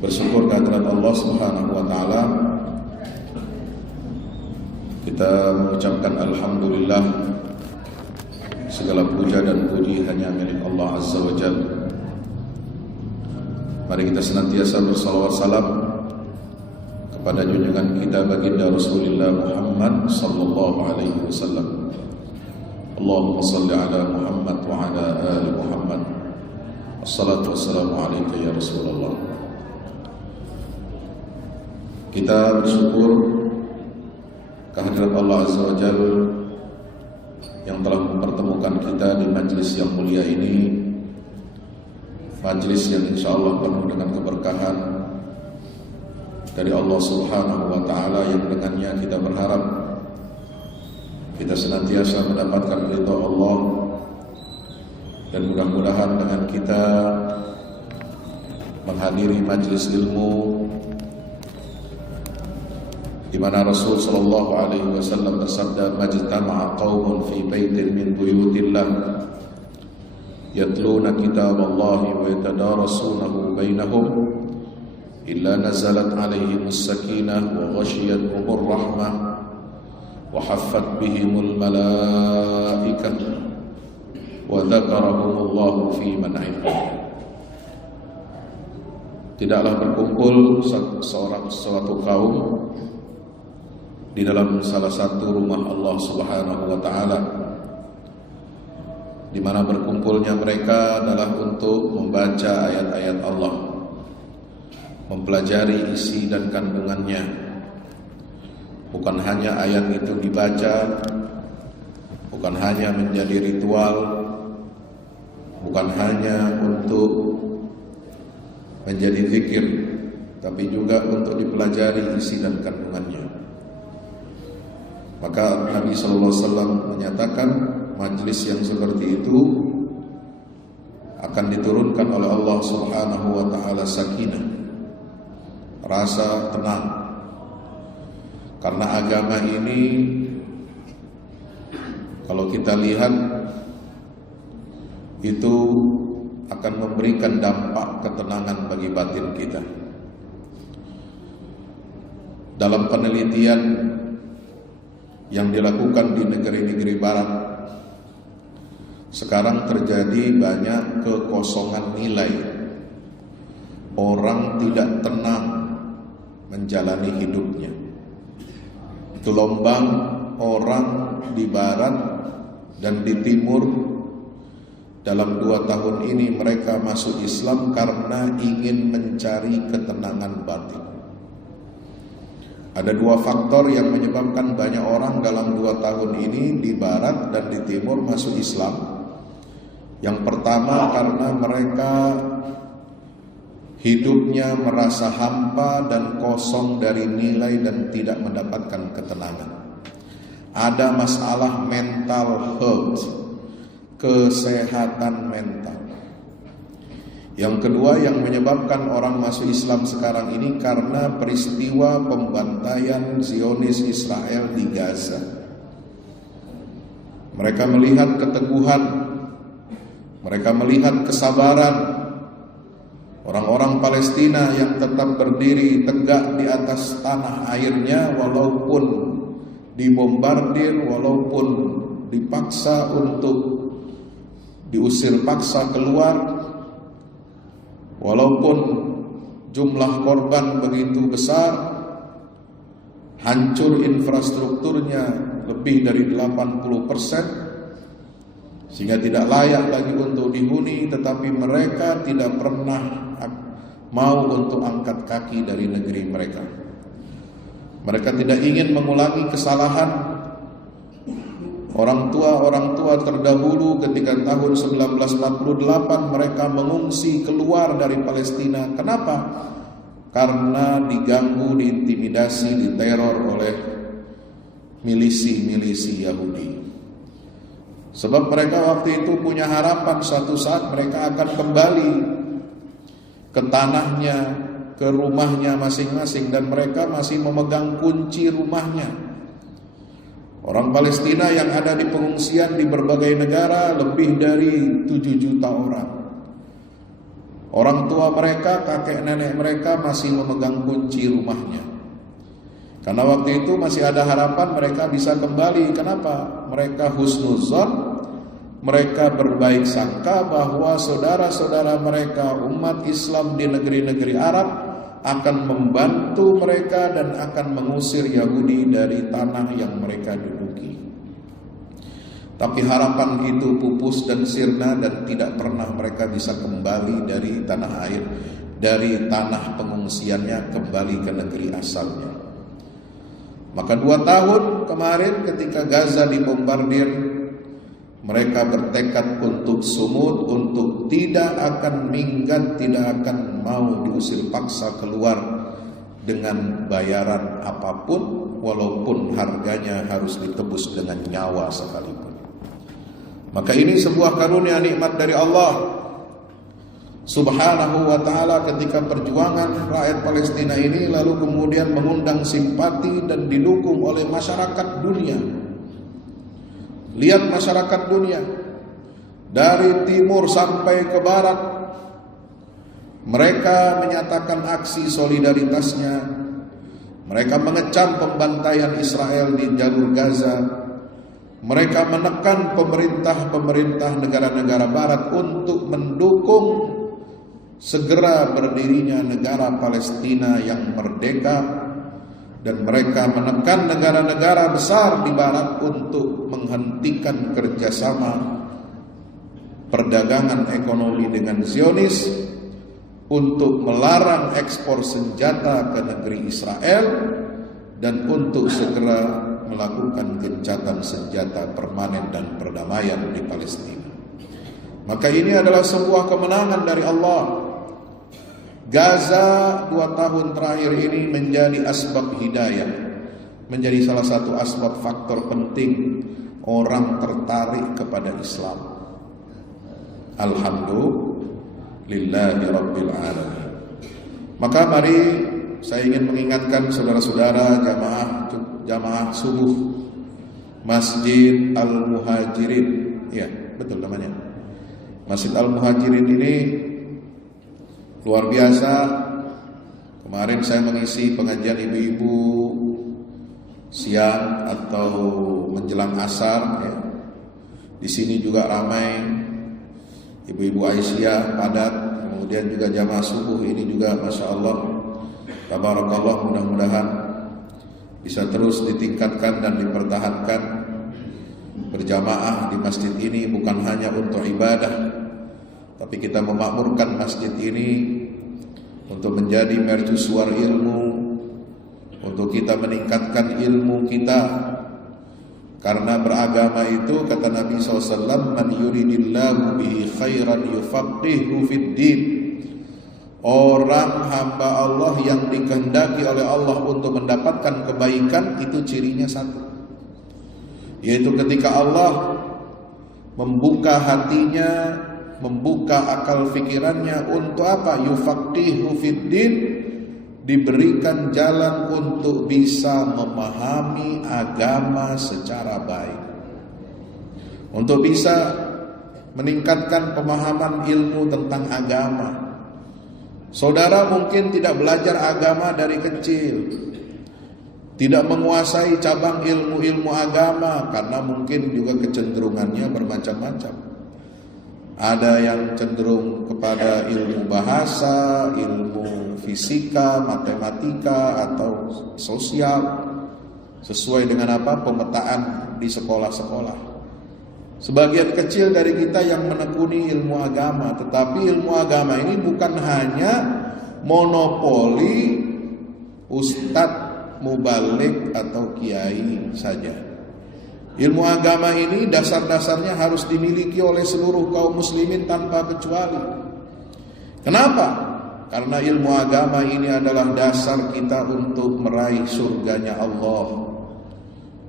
Bersyukur kehadirat Allah Subhanahu wa taala. Kita mengucapkan alhamdulillah. Segala puja dan puji hanya milik Allah Azza wa Jalla. Mari kita senantiasa bersalawat salam kepada junjungan kita baginda Rasulullah Muhammad sallallahu alaihi wasallam. Allahumma salli ala Muhammad wa ala ali Muhammad. Wassalatu wassalamu alayka ya Rasulullah. Kita bersyukur kehadirat Allah Azza wa Jalla yang telah mempertemukan kita di majlis yang mulia ini, majlis yang insyaallah penuh dengan keberkahan dari Allah Subhanahu wa taala, yang dengannya kita berharap kita senantiasa mendapatkan ridha Allah, dan mudah-mudahan dengan kita menghadiri majlis ilmu di mana Rasul sallallahu alaihi wasallam bersabda, "Majtama'a qaumun fi baitin min buyutillah yatluna kitaballahi wa yatadarasunahu bainahum illa nazalat alaihimus sakinah wa ghashiyatuhumur rahmah wa haffat bihimul malaikah wa dzakarahumullahu fi man 'indahu." Tidaklah berkumpul suatu kaum di dalam salah satu rumah Allah Subhanahu wa taala, di mana berkumpulnya mereka adalah untuk membaca ayat-ayat Allah, mempelajari isi dan kandungannya. Bukan hanya ayat itu dibaca, bukan hanya menjadi ritual, bukan hanya untuk menjadi zikir, tapi juga untuk dipelajari isi dan kandungannya. Maka Nabi sallallahu alaihi wasallam menyatakan majlis yang seperti itu akan diturunkan oleh Allah Subhanahu wa taala sakinah, rasa tenang. Karena agama ini kalau kita lihat itu akan memberikan dampak ketenangan bagi batin kita. Dalam penelitian yang dilakukan di negeri-negeri barat, sekarang terjadi banyak kekosongan nilai. Orang tidak tenang menjalani hidupnya. Gelombang orang di barat dan di timur dalam 2 tahun ini mereka masuk Islam karena ingin mencari ketenangan batin. Ada 2 faktor yang menyebabkan banyak orang dalam 2 tahun ini di barat dan di timur masuk Islam. Yang pertama, karena mereka hidupnya merasa hampa dan kosong dari nilai dan tidak mendapatkan ketenangan. Ada masalah mental health, kesehatan mental. Yang kedua yang menyebabkan orang masuk Islam sekarang ini karena peristiwa pembantaian Zionis Israel di Gaza. Mereka melihat keteguhan, mereka melihat kesabaran orang-orang Palestina yang tetap berdiri tegak di atas tanah airnya walaupun dibombardir, walaupun dipaksa untuk diusir paksa keluar, walaupun jumlah korban begitu besar, hancur infrastrukturnya lebih dari 80%, sehingga tidak layak lagi untuk dihuni, tetapi mereka tidak pernah mau untuk angkat kaki dari negeri mereka. Mereka tidak ingin mengulangi kesalahan orang tua terdahulu ketika tahun 1948 mereka mengungsi keluar dari Palestina. Kenapa? Karena diganggu, diintimidasi, diteror oleh milisi-milisi Yahudi. Sebab mereka waktu itu punya harapan suatu saat mereka akan kembali ke tanahnya, ke rumahnya masing-masing, dan mereka masih memegang kunci rumahnya. Orang Palestina yang ada di pengungsian di berbagai negara lebih dari 7 juta orang. Orang tua mereka, kakek nenek mereka masih memegang kunci rumahnya. Karena waktu itu masih ada harapan mereka bisa kembali. Kenapa? Mereka husnuzon, mereka berbaik sangka bahwa saudara-saudara mereka umat Islam di negeri-negeri Arab akan membantu mereka dan akan mengusir Yahudi dari tanah yang mereka duduki. Tapi harapan itu pupus dan sirna dan tidak pernah mereka bisa kembali dari tanah air, dari tanah pengungsiannya kembali ke negeri asalnya. Maka 2 tahun kemarin ketika Gaza dibombardir, mereka bertekad untuk sumud, untuk tidak akan minggat, tidak akan mau diusir paksa keluar dengan bayaran apapun, walaupun harganya harus ditebus dengan nyawa sekalipun. Maka ini sebuah karunia nikmat dari Allah Subhanahu wa ta'ala ketika perjuangan rakyat Palestina ini lalu kemudian mengundang simpati dan didukung oleh masyarakat dunia. Lihat masyarakat dunia dari timur sampai ke barat, mereka menyatakan aksi solidaritasnya. Mereka mengecam pembantaian Israel di jalur Gaza. Mereka menekan pemerintah-pemerintah negara-negara barat untuk mendukung segera berdirinya negara Palestina yang merdeka, dan mereka menekan negara-negara besar di barat untuk menghentikan kerjasama perdagangan ekonomi dengan Zionis, untuk melarang ekspor senjata ke negeri Israel, dan untuk segera melakukan gencatan senjata permanen dan perdamaian di Palestina. Maka ini adalah sebuah kemenangan dari Allah. Gaza 2 tahun terakhir ini menjadi asbab hidayah, menjadi salah satu asbab faktor penting orang tertarik kepada Islam. Alhamdulillahi Rabbil Alamin. Maka mari saya ingin mengingatkan saudara-saudara jamaah subuh Masjid Al-Muhajirin. Ya, betul namanya. Masjid Al-Muhajirin ini luar biasa. Kemarin saya mengisi pengajian ibu-ibu siang atau menjelang asar ya. Di sini juga ramai ibu-ibu Aisyah padat, kemudian juga jamaah subuh ini juga Masya Allah, tabarakallah, mudah-mudahan bisa terus ditingkatkan dan dipertahankan berjamaah di masjid ini, bukan hanya untuk ibadah, tapi kita memakmurkan masjid ini untuk menjadi mercusuar ilmu, untuk kita meningkatkan ilmu kita. Karena beragama itu kata Nabi SAW, man yuridillahu bihi khairan yufaqihu fid din. Orang hamba Allah yang dikehendaki oleh Allah untuk mendapatkan kebaikan itu cirinya satu, yaitu ketika Allah membuka hatinya, membuka akal fikirannya untuk apa? Yufaqihu fid din, diberikan jalan untuk bisa memahami agama secara baik, untuk bisa meningkatkan pemahaman ilmu tentang agama. Saudara mungkin tidak belajar agama dari kecil, tidak menguasai cabang ilmu-ilmu agama karena mungkin juga kecenderungannya bermacam-macam. Ada yang cenderung kepada ilmu bahasa, ilmu fisika, matematika, atau sosial, sesuai dengan apa pemetaan di sekolah-sekolah. Sebagian kecil dari kita yang menekuni ilmu agama, tetapi ilmu agama ini bukan hanya monopoli ustadz, mubalik, atau kiai saja. Ilmu agama ini dasar-dasarnya harus dimiliki oleh seluruh kaum muslimin tanpa kecuali. Kenapa? Karena ilmu agama ini adalah dasar kita untuk meraih surganya Allah.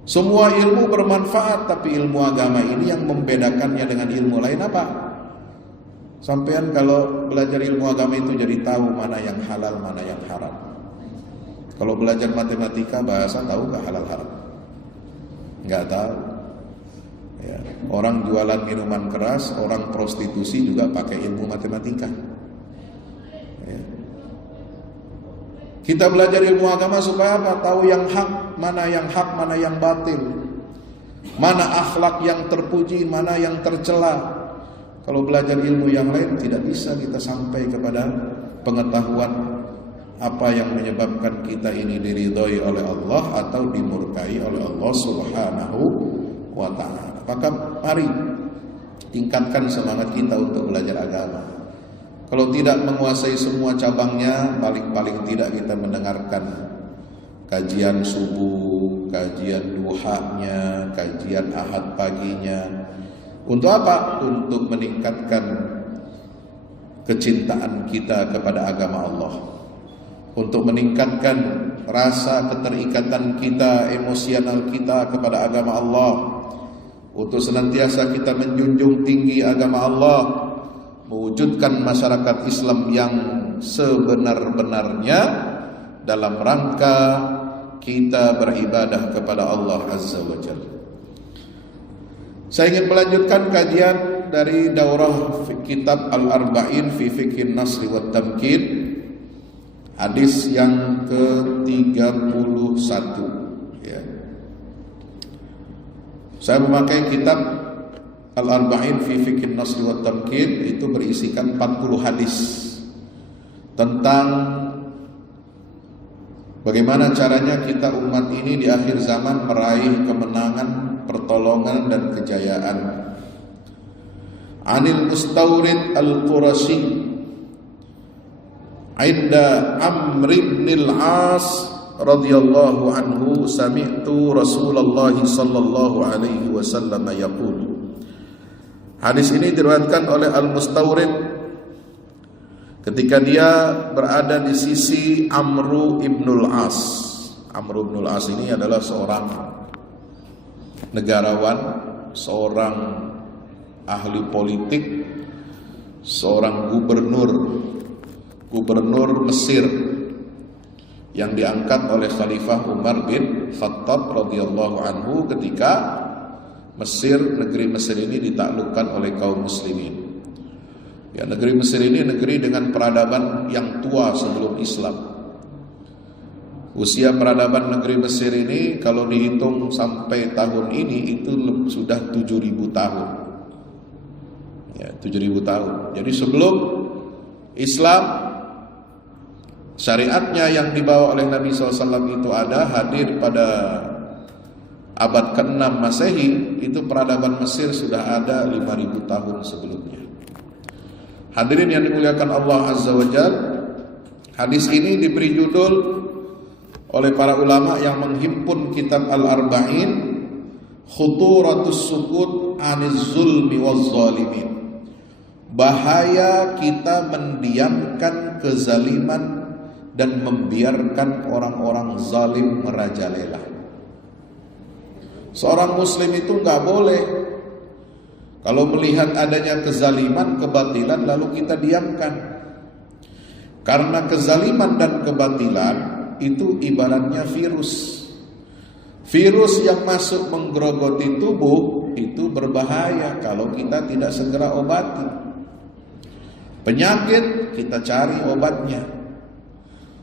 Semua ilmu bermanfaat, tapi ilmu agama ini yang membedakannya dengan ilmu lain apa? Sampean kalau belajar ilmu agama itu jadi tahu mana yang halal, mana yang haram. Kalau belajar matematika, bahasa tahu nggak halal haram? Nggak tahu. Ya, orang jualan minuman keras, orang prostitusi juga pakai ilmu matematika. Kita belajar ilmu agama supaya apa? Tahu yang hak, mana yang batil. Mana akhlak yang terpuji, mana yang tercela. Kalau belajar ilmu yang lain tidak bisa kita sampai kepada pengetahuan apa yang menyebabkan kita ini diridhoi oleh Allah atau dimurkai oleh Allah Subhanahu wa ta'ala. Maka mari tingkatkan semangat kita untuk belajar agama. Kalau tidak menguasai semua cabangnya, paling-paling tidak kita mendengarkan kajian subuh, kajian duhanya, kajian ahad paginya. Untuk apa? Untuk meningkatkan kecintaan kita kepada agama Allah, untuk meningkatkan rasa keterikatan kita, emosional kita kepada agama Allah, untuk senantiasa kita menjunjung tinggi agama Allah, mewujudkan masyarakat Islam yang sebenar-benarnya dalam rangka kita beribadah kepada Allah Azza wa Jalla. Saya ingin melanjutkan kajian dari daurah kitab Al-Arba'in fi Fiqhin Nasri wa Tamkin, hadis yang ke-31 ya. Saya memakai kitab Al-Arba'in fi Fiqhin Nasri wa Tamkin, itu berisikan 40 hadis tentang bagaimana caranya kita umat ini di akhir zaman meraih kemenangan, pertolongan dan kejayaan. Anil Mustawrid Al-Qurashi Inda Amr ibn al-As radhiyallahu anhu sami'tu Rasulullah sallallahu alaihi wasallam yaqul. Hadis ini diriwayatkan oleh Al-Mustawrid ketika dia berada di sisi Amr ibn al-As. Amr ibn al-As ini adalah seorang negarawan, seorang ahli politik, seorang gubernur Mesir yang diangkat oleh Khalifah Umar bin Khattab radhiyallahu anhu ketika negeri Mesir ini ditaklukkan oleh kaum muslimin. Ya, negeri Mesir ini negeri dengan peradaban yang tua sebelum Islam. Usia peradaban negeri Mesir ini kalau dihitung sampai tahun ini itu sudah 7.000 tahun. Ya, 7.000 tahun. Jadi sebelum Islam, syariatnya yang dibawa oleh Nabi SAW itu hadir pada abad ke-6 Masehi, itu peradaban Mesir sudah ada 5.000 tahun sebelumnya. Hadirin yang dimuliakan Allah Azza wa Jalla, hadis ini diberi judul oleh para ulama yang menghimpun kitab Al-Arba'in, Khuturatus Sukut Aniz Zulmi waz Zalimin. Bahaya kita mendiamkan kezaliman dan membiarkan orang-orang zalim merajalela. Seorang muslim itu enggak boleh kalau melihat adanya kezaliman, kebatilan lalu kita diamkan. Karena kezaliman dan kebatilan itu ibaratnya virus. Virus yang masuk menggerogoti tubuh itu berbahaya kalau kita tidak segera obati. Penyakit kita cari obatnya.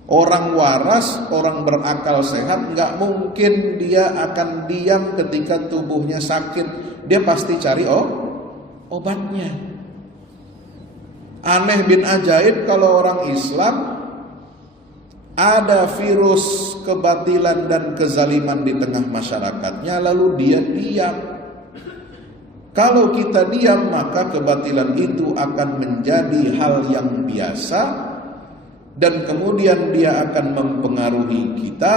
Orang waras, orang berakal sehat nggak mungkin dia akan diam ketika tubuhnya sakit. Dia pasti cari obatnya. Aneh bin ajaib kalau orang Islam ada virus kebatilan dan kezaliman di tengah masyarakatnya, lalu dia diam. Kalau kita diam, maka kebatilan itu akan menjadi hal yang biasa, dan kemudian dia akan mempengaruhi kita,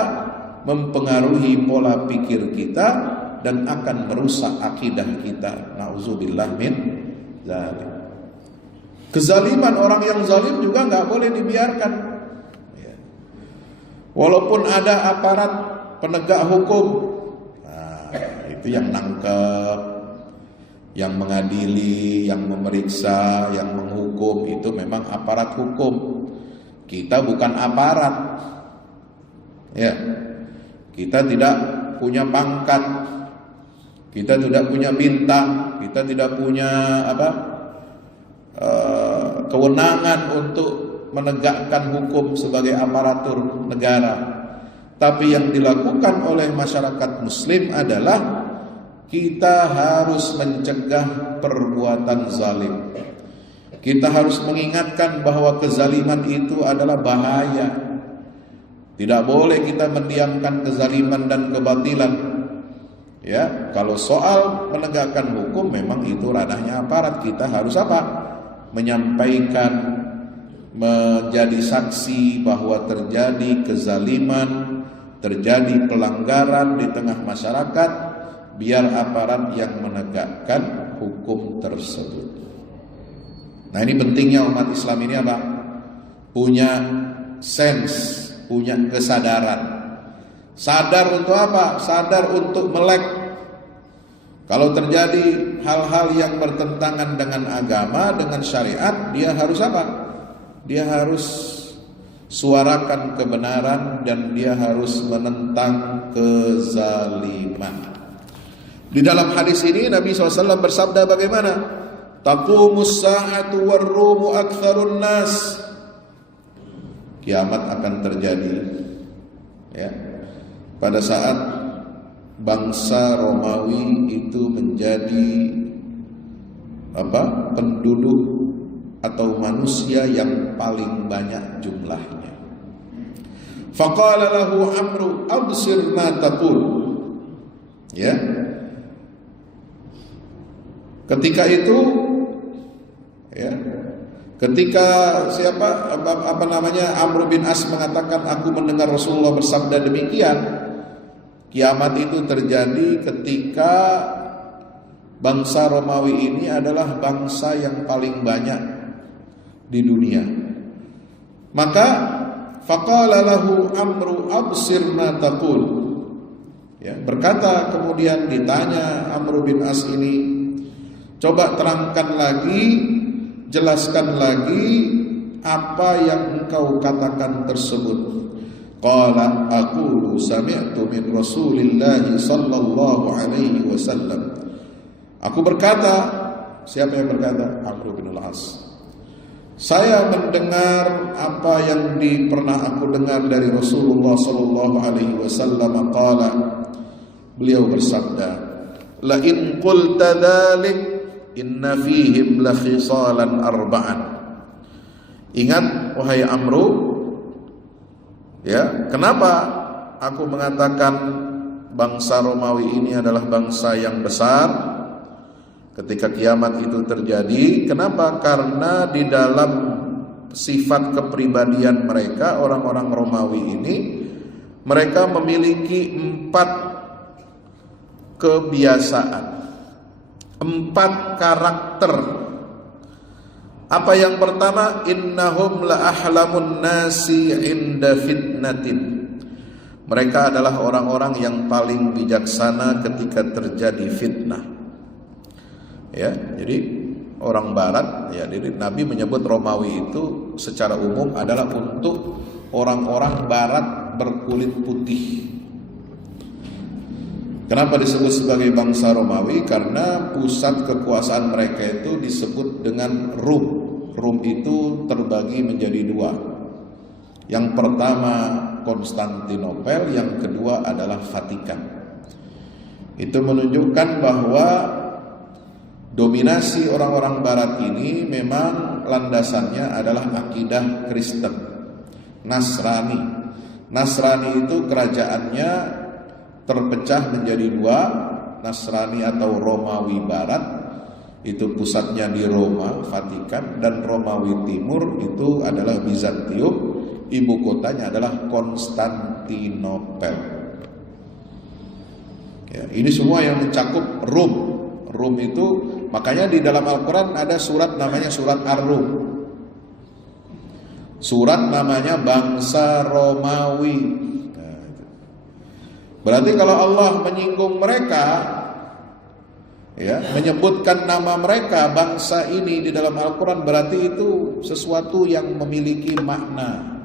mempengaruhi pola pikir kita, dan akan merusak akidah kita. Nauzubillah min zalim. Kezaliman orang yang zalim juga nggak boleh dibiarkan. Walaupun ada aparat penegak hukum, nah, itu yang nangkep, yang mengadili, yang memeriksa, yang menghukum, itu memang aparat hukum. Kita bukan aparat. Ya. Kita tidak punya pangkat. Kita tidak punya bintang, kita tidak punya kewenangan untuk menegakkan hukum sebagai aparatur negara. Tapi yang dilakukan oleh masyarakat muslim adalah kita harus mencegah perbuatan zalim. Kita harus mengingatkan bahwa kezaliman itu adalah bahaya. Tidak boleh kita mendiamkan kezaliman dan kebatilan. Ya, kalau soal menegakkan hukum memang itu ranahnya aparat. Kita harus apa? Menyampaikan, menjadi saksi bahwa terjadi kezaliman, terjadi pelanggaran di tengah masyarakat, biar aparat yang menegakkan hukum tersebut. Nah, ini pentingnya umat Islam ini apa? Punya sense, punya kesadaran. Sadar untuk apa? Sadar untuk melek. Kalau terjadi hal-hal yang bertentangan dengan agama, dengan syariat, dia harus apa? Dia harus suarakan kebenaran dan dia harus menentang kezaliman. Di dalam hadis ini Nabi SAW bersabda bagaimana? Taqumus sa'atu warrumu aktsarun nas. Kiamat akan terjadi, ya, pada saat bangsa Romawi itu menjadi penduduk atau manusia yang paling banyak jumlahnya. Faqala lahu Amru absir ma taqul. Ya. Ketika itu, ya, ketika Amr bin As mengatakan, aku mendengar Rasulullah bersabda demikian. Kiamat itu terjadi ketika bangsa Romawi ini adalah bangsa yang paling banyak di dunia. Maka faqala lahu Amru absir ma taqul. Ya, berkata kemudian ditanya Amr bin As ini, coba terangkan lagi, jelaskan lagi apa yang engkau katakan tersebut. Qala aqulu sami'tu min Rasulillah sallallahu alaihi wasallam. Aku berkata, siapa yang berkata? Amr bin Al-As. Saya mendengar apa yang pernah aku dengar dari Rasulullah sallallahu alaihi wasallam. Qala, beliau bersabda, la in qulta dzalik inna fihim la khisalan arba'an. Ingat wahai Amru, ya, kenapa aku mengatakan bangsa Romawi ini adalah bangsa yang besar ketika kiamat itu terjadi? Kenapa? Karena di dalam sifat kepribadian mereka, orang-orang Romawi ini, mereka memiliki 4 kebiasaan, 4 karakter. Apa yang pertama? Innahum la ahlamun nasi inda fitnatin. Mereka adalah orang-orang yang paling bijaksana ketika terjadi fitnah. Ya, jadi orang barat, ya, jadi Nabi menyebut Romawi itu secara umum adalah untuk orang-orang barat berkulit putih. Kenapa disebut sebagai bangsa Romawi? Karena pusat kekuasaan mereka itu disebut dengan Rum. Rum itu terbagi menjadi 2. Yang pertama Konstantinopel, yang kedua adalah Vatikan. Itu menunjukkan bahwa dominasi orang-orang barat ini memang landasannya adalah akidah Kristen, Nasrani. Nasrani itu kerajaannya terpecah menjadi 2, Nasrani atau Romawi Barat itu pusatnya di Roma, Vatikan, dan Romawi Timur itu adalah Bizantium, ibu kotanya adalah Konstantinopel. Ya, ini semua yang mencakup Rum. Rum itu, makanya di dalam Al-Quran ada surat namanya surat Ar-Rum. Surat namanya bangsa Romawi. Nah, berarti kalau Allah menyinggung mereka, ya, menyebutkan nama mereka, bangsa ini di dalam Al-Quran, berarti itu sesuatu yang memiliki makna,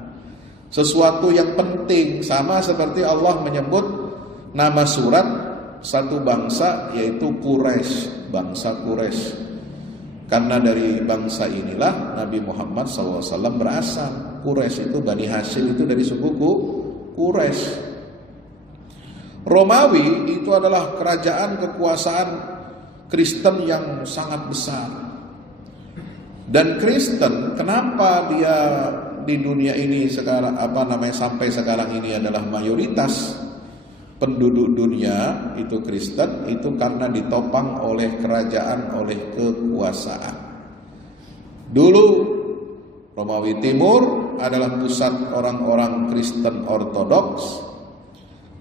sesuatu yang penting. Sama seperti Allah menyebut nama surat satu bangsa, yaitu Quraisy, bangsa Quraisy. Karena dari bangsa inilah Nabi Muhammad SAW berasal. Quraisy itu, Bani Hashim itu dari suku Quraisy. Romawi itu adalah kerajaan kekuasaan Kristen yang sangat besar. Dan Kristen, kenapa dia di dunia ini sekarang sampai sekarang ini adalah mayoritas penduduk dunia itu Kristen, itu karena ditopang oleh kerajaan, oleh kekuasaan. Dulu Romawi Timur adalah pusat orang-orang Kristen Ortodoks,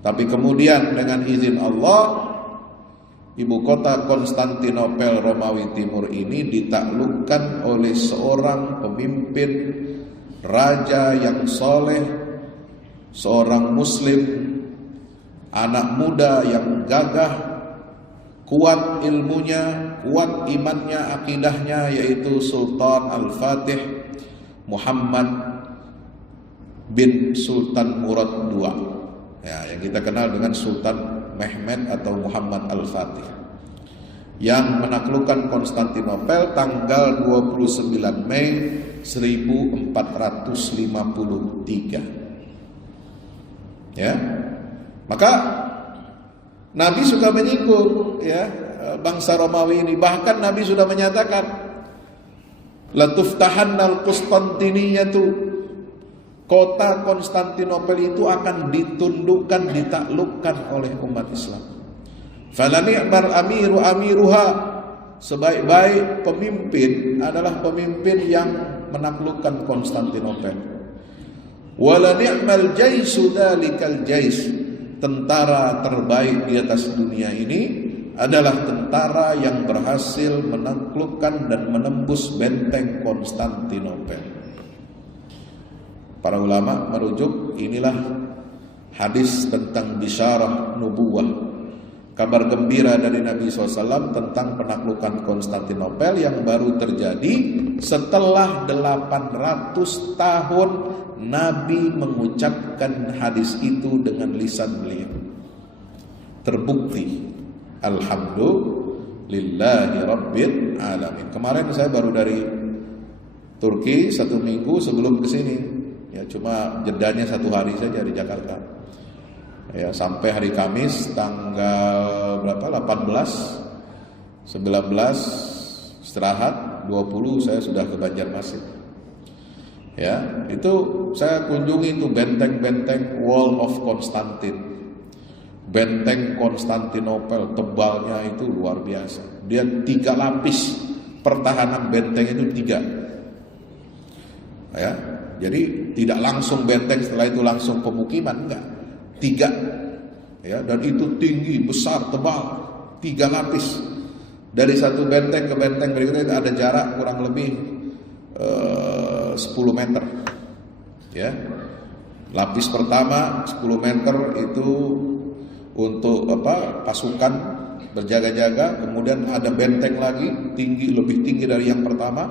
tapi kemudian dengan izin Allah, ibu kota Konstantinopel Romawi Timur ini ditaklukkan oleh seorang pemimpin raja yang soleh, seorang muslim, anak muda yang gagah, kuat ilmunya, kuat imannya, akidahnya, yaitu Sultan Al-Fatih Muhammad bin Sultan Murad II, ya, yang kita kenal dengan Sultan Mehmed atau Muhammad Al-Fatih, yang menaklukkan Konstantinopel tanggal 29 Mei 1453. Ya. Maka Nabi suka menyinggung, ya, bangsa Romawi ini. Bahkan Nabi sudah menyatakan, latuftahanal Konstantiniyatu, kota Konstantinopel itu akan ditundukkan, ditaklukkan oleh umat Islam. Falani'mal amiru amiruha, sebaik-baik pemimpin adalah pemimpin yang menaklukkan Konstantinopel. Wala ni'mal jaisu dalikal jais, tentara terbaik di atas dunia ini adalah tentara yang berhasil menaklukkan dan menembus benteng Konstantinopel. Para ulama merujuk, inilah hadis tentang bisyarah nubuwah, kabar gembira dari Nabi SAW tentang penaklukan Konstantinopel yang baru terjadi setelah 800 tahun Nabi mengucapkan hadis itu dengan lisan beliau. Terbukti, alhamdulillahi rabbil alamin. Kemarin saya baru dari Turki 1 minggu sebelum kesini, ya, cuma jedanya 1 hari saja di Jakarta. Ya, sampai hari Kamis tanggal berapa? 18, 19 istirahat, 20 saya sudah ke Banjarmasin. Ya, itu saya kunjungi itu benteng-benteng Wall of Constantine. Benteng Konstantinopel tebalnya itu luar biasa. Dia 3 lapis, pertahanan benteng itu 3. Ya, jadi tidak langsung benteng setelah itu langsung pemukiman, enggak. 3. Ya, dan itu tinggi, besar, tebal, 3 lapis. Dari satu benteng ke benteng berikutnya ada jarak kurang lebih 10 meter. Ya. Lapis pertama 10 meter itu untuk pasukan berjaga-jaga, kemudian ada benteng lagi tinggi, lebih tinggi dari yang pertama,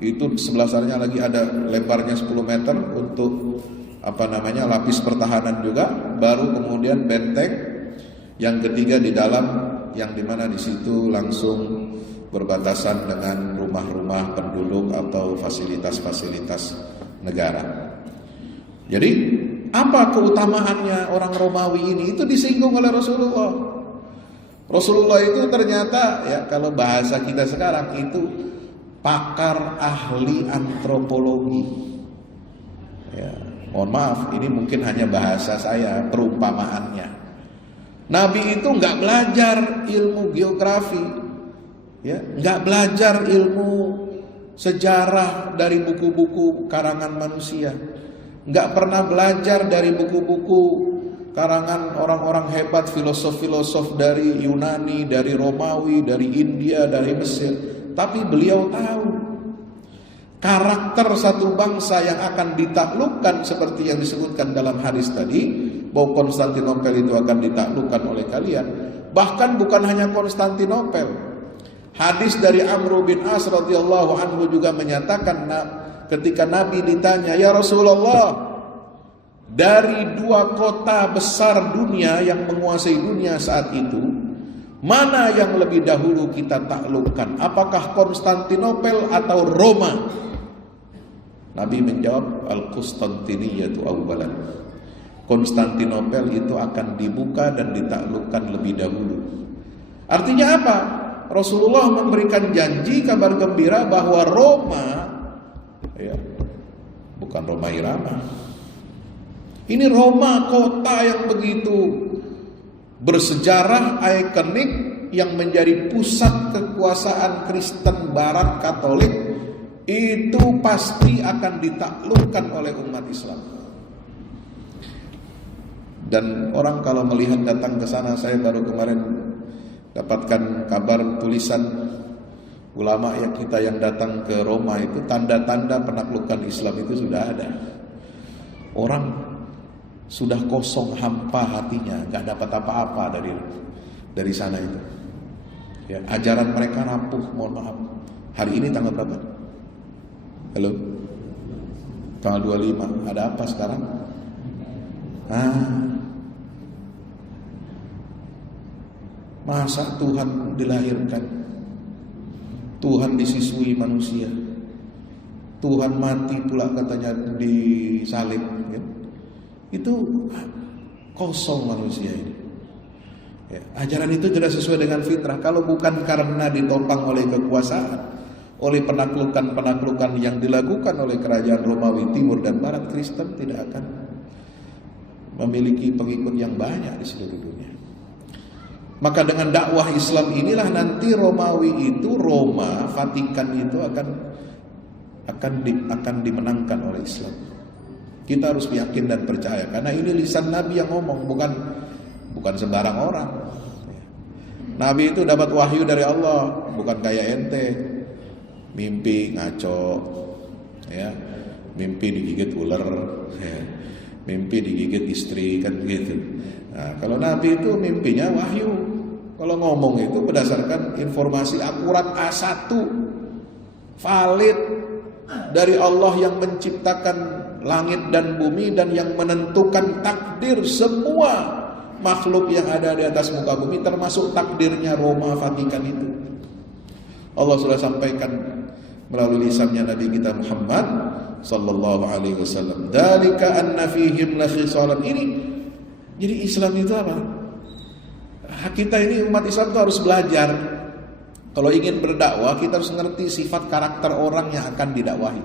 itu sebelah sananya lagi ada lebarnya 10 meter untuk lapis pertahanan juga, baru kemudian benteng yang ketiga di dalam, yang dimana di situ langsung berbatasan dengan rumah-rumah penduduk atau fasilitas-fasilitas negara. Jadi apa keutamaannya orang Romawi ini? Itu disinggung oleh Rasulullah. Rasulullah itu ternyata, ya, kalau bahasa kita sekarang itu pakar ahli antropologi. Ya, mohon maaf, ini mungkin hanya bahasa saya, perumpamaannya. Nabi itu nggak belajar ilmu geografi. Ya, nggak belajar ilmu sejarah dari buku-buku karangan manusia, nggak pernah belajar dari buku-buku karangan orang-orang hebat, filosof-filosof dari Yunani, dari Romawi, dari India, dari Mesir. Tapi beliau tahu karakter satu bangsa yang akan ditaklukkan seperti yang disebutkan dalam hadis tadi, bahwa Konstantinopel itu akan ditaklukkan oleh kalian. Bahkan bukan hanya Konstantinopel. Hadis dari Amr bin As radhiyallahu anhu juga menyatakan, ketika Nabi ditanya, "Ya Rasulullah, dari 2 kota besar dunia yang menguasai dunia saat itu, Mana yang lebih dahulu kita taklukkan? Apakah Konstantinopel atau Roma? Nabi menjawab, Al-Qustantiniyatu awwalan. Konstantinopel itu akan dibuka dan ditaklukkan lebih dahulu. Artinya apa? Rasulullah memberikan janji, kabar gembira bahwa Roma, ya, bukan Roma Irama. Ini Roma, kota yang begitu bersejarah, ikonik, yang menjadi pusat kekuasaan Kristen Barat Katolik, itu pasti akan ditaklukkan oleh umat Islam. Dan orang kalau melihat datang ke sana, saya baru kemarin dapatkan kabar tulisan ulama ya kita yang datang ke Roma itu, tanda-tanda penaklukan Islam itu sudah ada. Orang sudah kosong, hampa hatinya, nggak dapat apa-apa dari sana itu. Ya, ajaran mereka rapuh, mohon maaf. Hari ini tanggal berapa? Halo? Tanggal 25. Ada apa sekarang? Masa Tuhan dilahirkan, Tuhan disisui manusia, Tuhan mati pula katanya disalib, ya. Itu kosong manusia ini. Ya, ajaran itu tidak sesuai dengan fitrah. Kalau bukan karena ditopang oleh kekuasaan, oleh penaklukan-penaklukan yang dilakukan oleh kerajaan Romawi Timur dan Barat, Kristen tidak akan memiliki pengikut yang banyak di seluruh dunia. Maka dengan dakwah Islam inilah nanti Romawi itu, Roma, Vatikan itu akan dimenangkan oleh Islam. Kita harus yakin dan percaya, karena ini lisan Nabi yang ngomong, bukan sembarang orang. Nabi itu dapat wahyu dari Allah, bukan kayak ente mimpi ngaco, ya, mimpi digigit ular, ya, mimpi digigit istri, kan begitu. Nah, kalau Nabi itu mimpinya wahyu. Kalau ngomong itu berdasarkan informasi akurat A1, valid dari Allah yang menciptakan langit dan bumi dan yang menentukan takdir semua makhluk yang ada di atas muka bumi, termasuk takdirnya Roma Vatikan itu. Allah sudah sampaikan melalui lisannya Nabi kita Muhammad sallallahu alaihi wasallam. Dzalika anna fihim la khisalan. Ini jadi Islam itu apa? Kita ini umat Islam itu harus belajar. Kalau ingin berdakwah, kita harus ngerti sifat karakter orang yang akan didakwahi.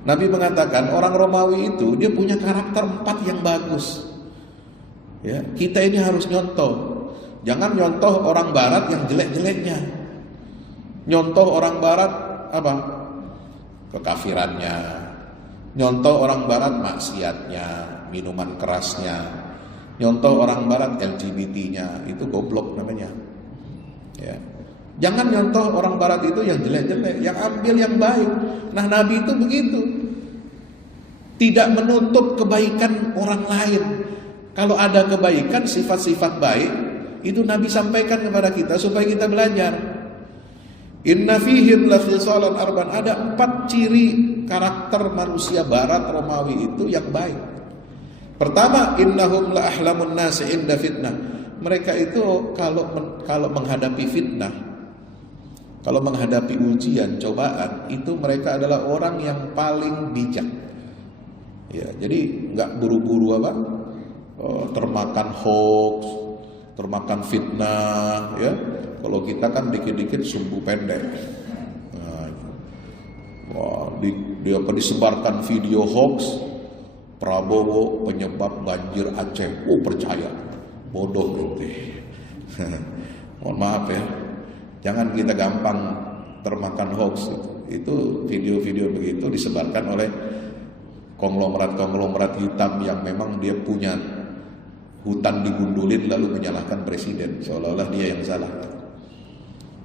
Nabi mengatakan orang Romawi itu dia punya karakter 4 yang bagus. Ya, kita ini harus nyontoh. Jangan nyontoh orang Barat yang jelek-jeleknya. Nyontoh orang Barat apa? Kekafirannya. Nyontoh orang Barat maksiatnya, minuman kerasnya. Nyontoh orang Barat LGBT-nya, itu goblok namanya. Ya. Jangan nyontoh orang Barat itu yang jelek-jelek, yang ambil yang baik. Nah, Nabi itu begitu. Tidak menutup kebaikan orang lain. Kalau ada kebaikan, sifat-sifat baik, itu Nabi sampaikan kepada kita supaya kita belajar. Inna fihim la khisalan arban. Ada 4 ciri karakter manusia Barat Romawi itu yang baik. Pertama, innahum la ahlamun nasi inda fitnah. Mereka itu kalau menghadapi fitnah, kalau menghadapi ujian, cobaan, itu mereka adalah orang yang paling bijak. Ya, jadi nggak buru-buru apa, termakan hoax, termakan fitnah. Ya, kalau kita kan dikit-dikit sumbu pendek. Nah, disebarkan video hoax. Prabowo penyebab banjir Aceh. Oh, percaya. Bodoh ente. Mohon maaf ya. Jangan kita gampang termakan hoax. Itu video-video begitu disebarkan oleh konglomerat-konglomerat hitam yang memang dia punya hutan digundulin lalu menyalahkan presiden seolah-olah dia yang salah.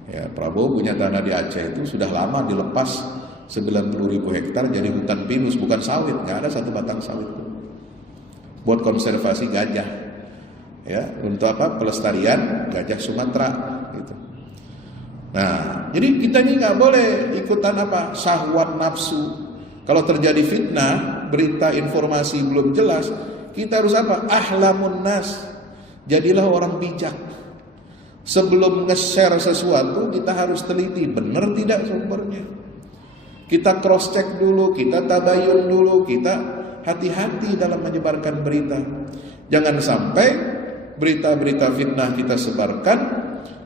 Ya, Prabowo punya tanah di Aceh itu sudah lama dilepas 90.000 hektar jadi hutan pinus, bukan sawit, nggak ada satu batang sawit. Buat konservasi gajah, ya, untuk apa? Pelestarian gajah Sumatera, gitu. Nah, jadi kita ini nggak boleh ikutan apa? Syahwat nafsu. Kalau terjadi fitnah, berita informasi belum jelas, kita harus apa? Ahlamun nas. Jadilah orang bijak. Sebelum nge-share sesuatu kita harus teliti benar tidak sumbernya. Kita cross check dulu, kita tabayun dulu, kita hati-hati dalam menyebarkan berita. Jangan sampai berita-berita fitnah kita sebarkan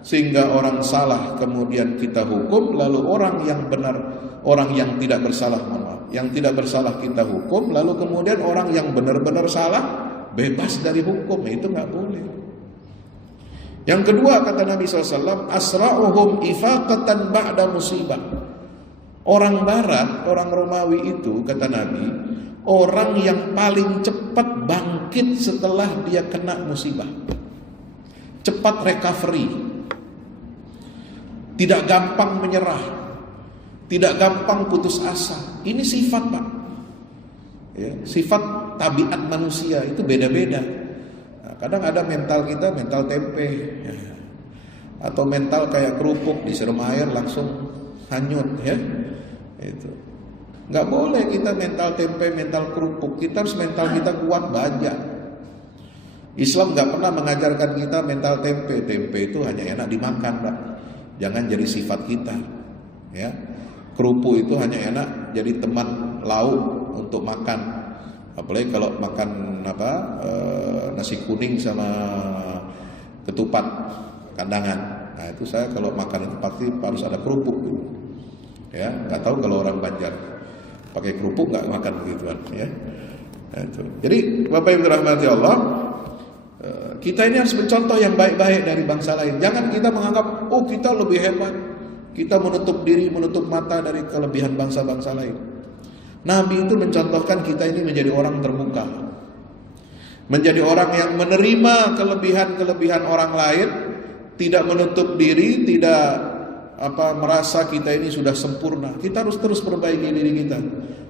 sehingga orang salah kemudian kita hukum, lalu orang yang benar, orang yang tidak bersalah, yang tidak bersalah kita hukum, lalu kemudian orang yang benar-benar salah bebas dari hukum. Itu nggak boleh. Yang kedua kata Nabi SAW, asra'uhum ifaqatan ba'da musibah. Orang Barat, orang Romawi itu kata Nabi, orang yang paling cepat bangkit setelah dia kena musibah. Cepat recovery. Tidak gampang menyerah. Tidak gampang putus asa. Ini sifat, Pak. Ya, sifat tabiat manusia itu beda-beda. Nah, kadang ada mental kita mental tempe, ya. Atau mental kayak kerupuk disiram air langsung hanyut, ya. Itu nggak boleh kita mental tempe, mental kerupuk. Kita harus mental kita kuat baja. Islam nggak pernah mengajarkan kita mental tempe. Tempe itu hanya enak dimakan, Pak. Jangan jadi sifat kita, ya. Kerupuk itu hanya enak jadi teman lauk untuk makan. Apalagi kalau makan nasi kuning sama ketupat kandangan. Nah itu saya kalau makan itu pasti harus ada kerupuk dulu. Ya, nggak tahu kalau orang Banjar pakai kerupuk nggak makan begituan, ya. Nah, itu. Jadi Bapak Ibu dirahmati Allah, kita ini harus mencontoh yang baik-baik dari bangsa lain. Jangan kita menganggap kita lebih hebat, kita menutup diri, menutup mata dari kelebihan bangsa-bangsa lain. Nabi itu mencontohkan kita ini menjadi orang terbuka, menjadi orang yang menerima kelebihan-kelebihan orang lain, tidak menutup diri, tidak merasa kita ini sudah sempurna. Kita harus terus perbaiki diri kita.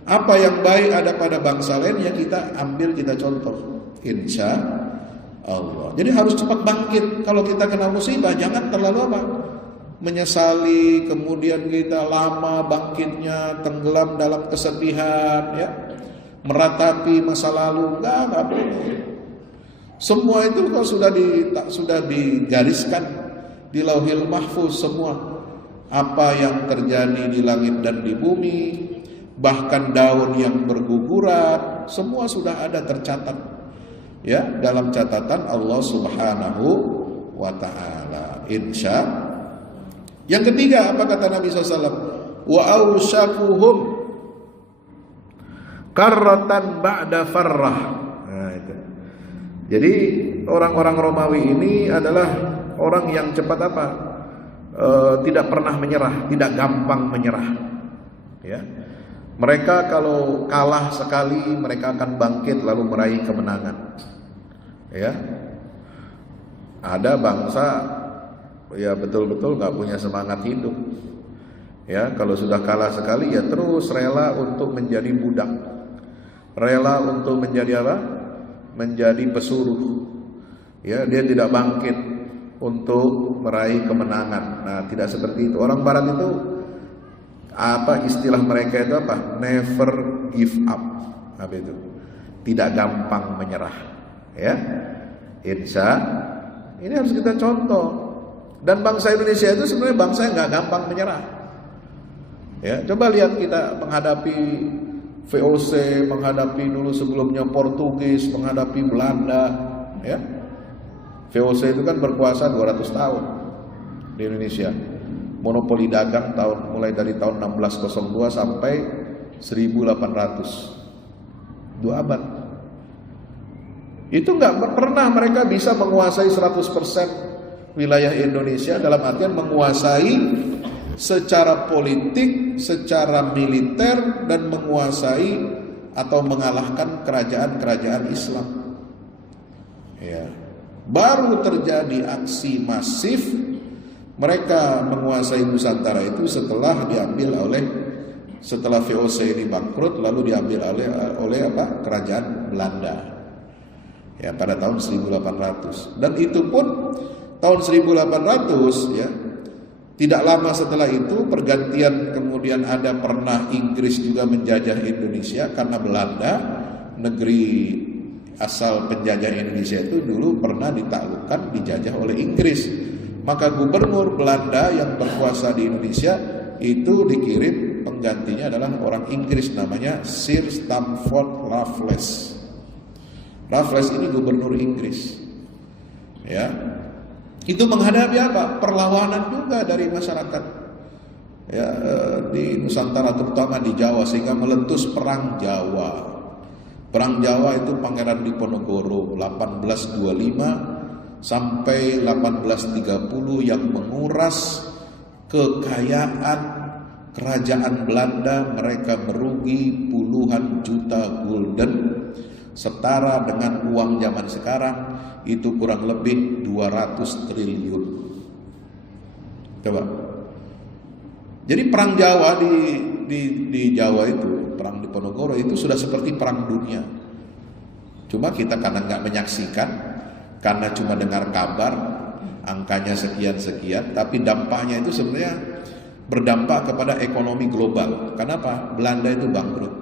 Apa yang baik ada pada bangsa lain ya kita ambil, kita contoh. Insya Allah. Jadi harus cepat bangkit. Kalau kita kena musibah jangan terlalu menyesali, kemudian kita lama bangkitnya, tenggelam dalam kesedihan, ya, meratapi masa lalu. Enggak boleh. Semua itu kalau sudah digariskan di Lauhil Mahfuz semua. Apa yang terjadi di langit dan di bumi, bahkan daun yang berguguran, semua sudah ada tercatat, ya, dalam catatan Allah Subhanahu wa Ta'ala. Insya. Yang ketiga apa kata Nabi SAW? Wa awsyakuhum karratan ba'da farrah. Nah, itu. Jadi orang-orang Romawi ini adalah orang yang cepat tidak pernah menyerah, tidak gampang menyerah, ya. Mereka kalau kalah sekali mereka akan bangkit lalu meraih kemenangan, ya. Ada bangsa ya betul-betul nggak punya semangat hidup, ya. Kalau sudah kalah sekali ya terus rela untuk menjadi budak, rela untuk menjadi menjadi pesuruh, ya. Dia tidak bangkit untuk meraih kemenangan. Nah, tidak seperti itu. Orang Barat itu istilah mereka itu never give up. Apa itu? Tidak gampang menyerah, ya. Insya ini harus kita contoh. Dan bangsa Indonesia itu sebenarnya bangsa yang nggak gampang menyerah, ya. Coba lihat kita menghadapi VOC, menghadapi dulu sebelumnya Portugis, menghadapi Belanda, ya. VOC itu kan berkuasa 200 tahun di Indonesia. Monopoli dagang mulai dari tahun 1602 sampai 1800. 2 abad. Itu nggak pernah mereka bisa menguasai 100% wilayah Indonesia, dalam artian menguasai secara politik, secara militer, dan menguasai atau mengalahkan kerajaan-kerajaan Islam. Ya. Baru terjadi aksi masif mereka menguasai Nusantara itu setelah VOC ini bangkrut, lalu diambil oleh kerajaan Belanda, ya, pada tahun 1800. Dan itu pun tahun 1800, ya, tidak lama setelah itu pergantian, kemudian ada pernah Inggris juga menjajah Indonesia, karena Belanda, negeri asal penjajah Indonesia itu dulu pernah ditaklukkan, dijajah oleh Inggris. Maka gubernur Belanda yang berkuasa di Indonesia itu dikirim, penggantinya adalah orang Inggris namanya Sir Stamford Raffles. Raffles ini gubernur Inggris. Ya. Itu menghadapi apa? Perlawanan juga dari masyarakat. Ya, di Nusantara terutama di Jawa, sehingga meletus perang Jawa. Perang Jawa itu Pangeran Diponegoro 1825 sampai 1830 yang menguras kekayaan kerajaan Belanda. Mereka merugi puluhan juta gulden, setara dengan uang zaman sekarang itu kurang lebih 200 triliun. Coba. Jadi perang Jawa di Jawa itu, perang Diponegoro itu sudah seperti perang dunia. Cuma kita karena nggak menyaksikan, karena cuma dengar kabar angkanya sekian-sekian, tapi dampaknya itu sebenarnya berdampak kepada ekonomi global. Kenapa? Belanda itu bangkrut.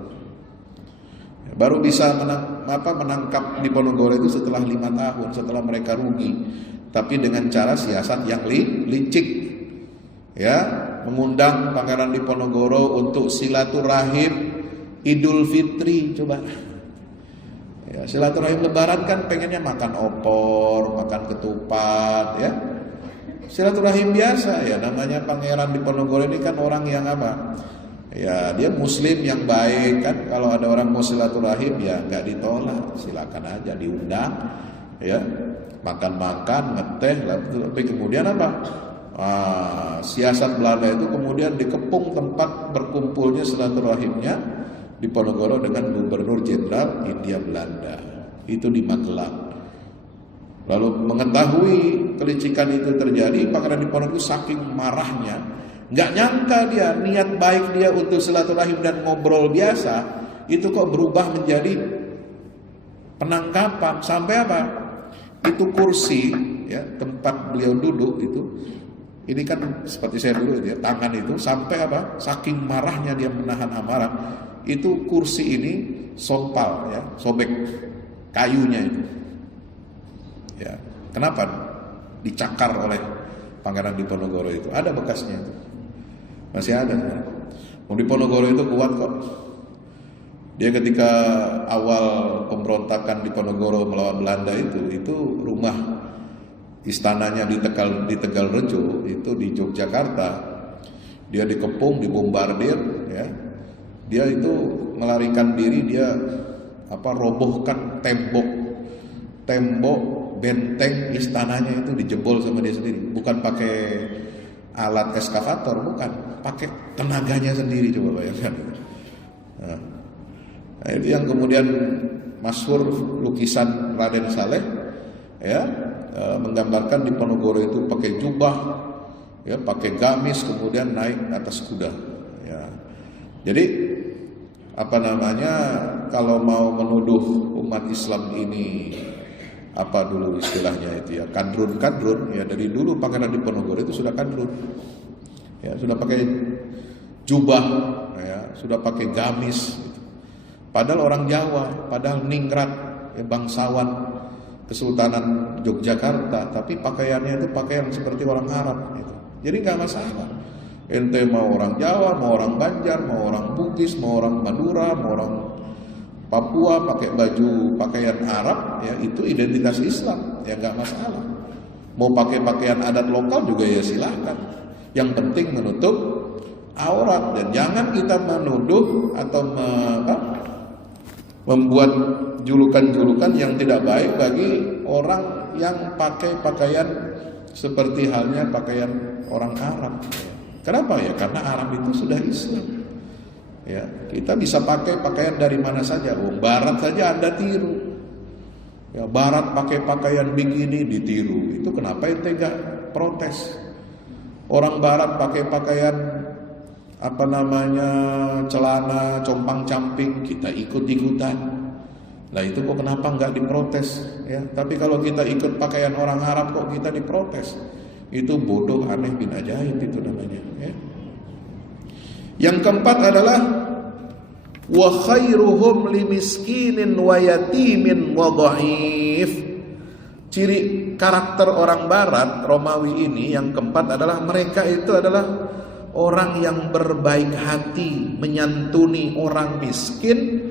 Baru bisa menangkap Diponegoro itu setelah 5 tahun, setelah mereka rugi. Tapi dengan cara siasat yang licik. Ya, mengundang Pangeran Diponegoro untuk silaturahim Idul Fitri, coba. Ya, silaturahim lebaran kan pengennya makan opor, makan ketupat, ya. Silaturahim biasa, ya, namanya Pangeran Diponegoro ini kan orang yang apa? Ya, dia muslim yang baik kan. Kalau ada orang mau silaturahim ya nggak ditolak, silakan aja diundang, ya. Makan-makan, ngeteh, tapi kemudian apa? Siasat Belanda itu kemudian dikepung tempat berkumpulnya silaturahimnya Diponegoro dengan Gubernur Jenderal Hindia Belanda, itu di Magelang. Lalu mengetahui kelicikan itu terjadi, Pangeran Diponegoro saking marahnya, nggak nyangka dia niat baik dia untuk silaturahim dan ngobrol biasa itu kok berubah menjadi penangkapan. Sampai apa? Itu kursi, ya, tempat beliau duduk itu, ini kan seperti saya dulu ya, tangan itu sampai apa? Saking marahnya dia menahan amarah, itu kursi ini sompal, ya, sobek kayunya itu. Ya, kenapa dicakar oleh Pangeran Diponegoro itu? Ada bekasnya itu. Masih ada. Diponegoro itu kuat kok. Dia ketika awal pemberontakan Diponegoro melawan Belanda itu rumah istananya di Tegalrejo itu di Yogyakarta. Dia dikepung, dibombardir, ya. Dia itu melarikan diri, dia robohkan tembok benteng istananya itu dijebol sama dia sendiri. Bukan pakai alat eskavator, bukan, pakai tenaganya sendiri, coba bayangkan. Nah, itu yang kemudian masyhur lukisan Raden Saleh, ya, menggambarkan Diponegoro itu pakai jubah, ya, pakai gamis, kemudian naik atas kuda, ya. Jadi kalau mau menuduh umat Islam ini dulu istilahnya itu, ya, kadrun, ya, dari dulu Pangeran Diponegoro itu sudah kadrun, ya, sudah pakai jubah, ya, sudah pakai gamis, gitu. Padahal orang Jawa, padahal ningrat, ya, bangsawan Kesultanan Yogyakarta, tapi pakaiannya itu pakaian seperti orang Arab, gitu. Jadi nggak masalah. Ente mau orang Jawa, mau orang Banjar, mau orang Bugis, mau orang Madura, mau orang Papua pakai pakaian Arab, ya, itu identitas Islam, ya, nggak masalah. Mau pakai pakaian adat lokal juga ya silahkan. Yang penting menutup aurat, dan jangan kita menuduh atau membuat julukan-julukan yang tidak baik bagi orang yang pakai pakaian seperti halnya pakaian orang Arab. Kenapa? Ya karena Arab itu sudah Islam. Ya, kita bisa pakai pakaian dari mana saja. Barat saja Anda tiru. Ya, Barat pakai pakaian bikini ditiru. Itu kenapa ente enggak protes? Orang Barat pakai pakaian celana compang-camping, kita ikut-ikutan. Nah itu kok kenapa enggak diprotes? Ya, tapi kalau kita ikut pakaian orang Arab kok kita diprotes? Itu bodoh, aneh bin ajaib itu namanya, ya. Yang keempat adalah wa khairuhum limiskinin wa yatimin wa dhaif. Ciri karakter orang barat, Romawi ini yang keempat adalah mereka itu adalah orang yang berbaik hati, menyantuni orang miskin,